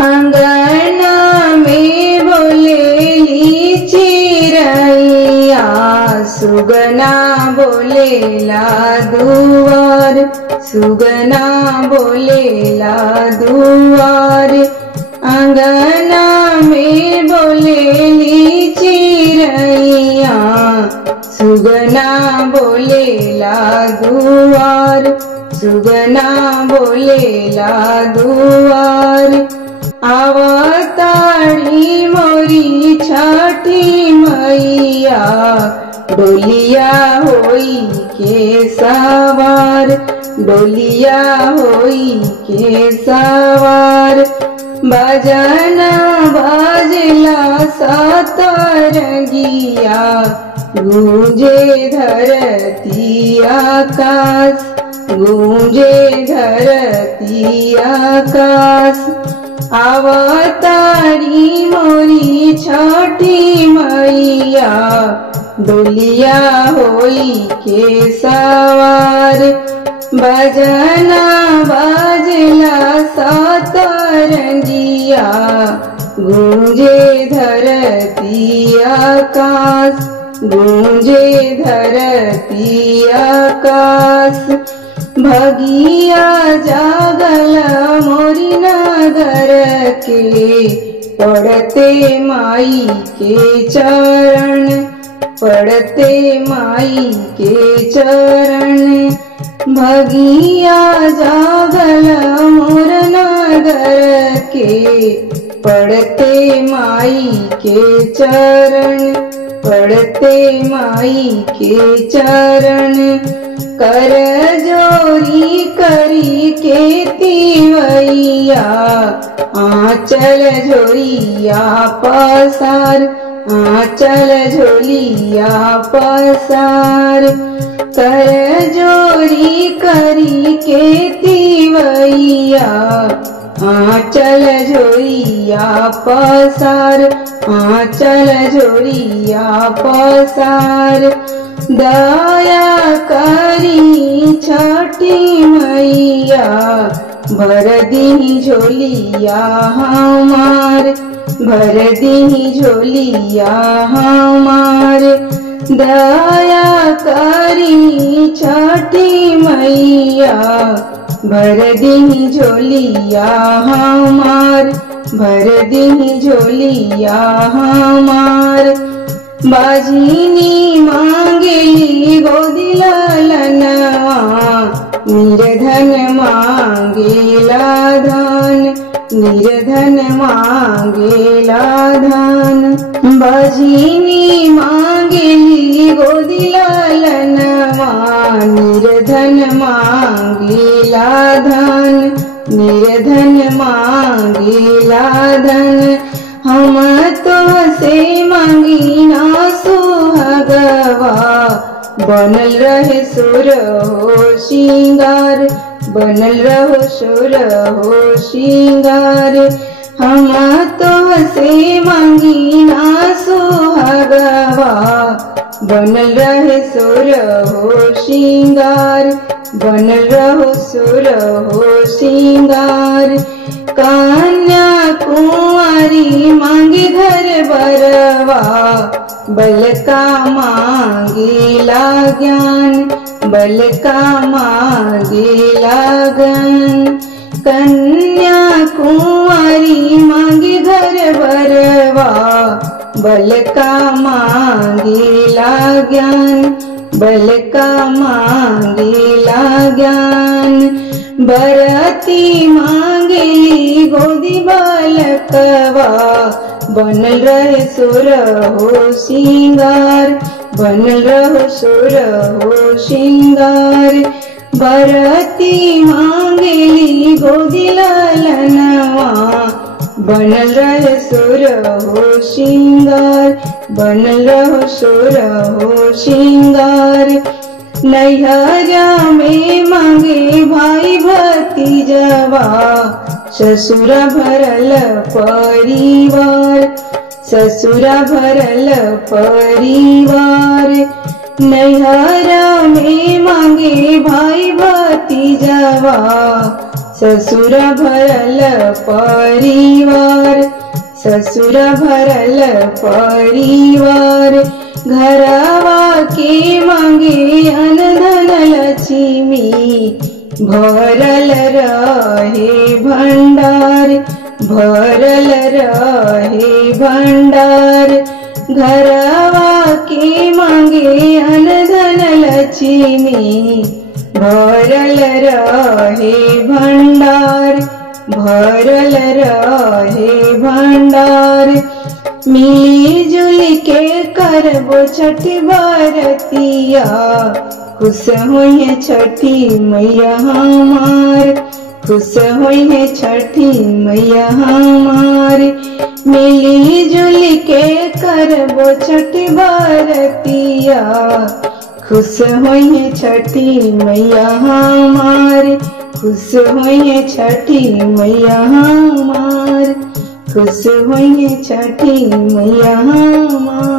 अंगना में बोलेली चिरैया, सुगना बोलेला दुआर, सुगना बोलेला दुआर। अंगना में बोलेली चिरैया, सुगना बोलेला दुआर, सुगना बोलेला दुआर। आवताड़ी मोरी छठी मैया, डोलिया होई के सवार, डोलिया होई के सवार। बजना बाजला सतरंगिया, गूंजे धरती आकाश, गूंजे धरती आकाश। आवतारी मोरी छठी मैया, डोलिया होई के सवार। बजना बाजला सतरंगिया, गूंजे धरती आकाश, गूंजे धरती आकाश। भगिया जागल मोरी नगर के, पढ़ते माई के चरण, पढ़ते माई के चरण। भगिया जागल मोर नगर के, पढ़ते माई के चरण, पढ़ते माई के चरण। कर जोरी करी के तिवैया, आंचल झोलिया पसार, आंचल झोलिया पसार। कर जोरी करी के तिवैया, आंचल झोलिया पसार, आंचल झोलिया पसार। दया करी छठी मैया, भर दी झोलिया हमार, भर दी झोलिया हमार। दया करी छठी मैया, भर दी झोलिया हमार, भर दी झोलिया हमार। बाजिनी मांगेली गोदी ललनवा, निर्धन मांगेला धन, निर्धन मांगेला धन। बाजिनी मांगेली गोदी ललनवा, निर्धन मांगेला धन, निर्धन मांगेला धन। हम तो से मांगी ना सुहागवा, बनल रहे सुर हो श्रृंगार, बनल रहो सुर हो श्रृंगार। हम तो से मांगी ना सुहागवा, बनल रहे सुर हो श्रृंगार, बनल रहो सुर हो श्रृंगार। कन्या कुंवारी मांगे घर बरवा, बलका मांगेला ज्ञान, बलका मांगेला ज्ञान। कन्या कुंवारी मांगे घर बरवा, बलका मांगेला ज्ञान, बलका मांगेला ज्ञान। बरती मांगेली गोदी बालकवा, बनल रहे सुर हो श्रृंगार, बनल रहो सुर हो श्रृंगार। बरती मांगेली गोदी ललनवा, बनल रहे सुर हो श्रृंगार, बनल रहो सुर हो श्रृंगार। नैहरा में मांगे भाई भतीजवा, ससुरा भरल परिवार, ससुरा भरल परिवार। नैहरा में मांगे भाई भतीजवा, ससुर भरल परिवार, ससुर भरल परिवार, घरवा के मांगे अन धन लक्ष्मी, भरल रहे भंडार, भरल रहे भंडार, घरवा के मांगे अन धन लक्ष्मी, भरल रहे भंडार, भरल रहे भंडार। मिली जुली के करबो छठी बरतिया, खुश होइए छठी मैया हमार, खुश होइए छठी मैया हमार। मिली जुली के करबो छठी बरतिया, खुश होइए छठी मैया हमार, खुश होइए छठी मैया हमार, खुश होइए छठी मैया हमार।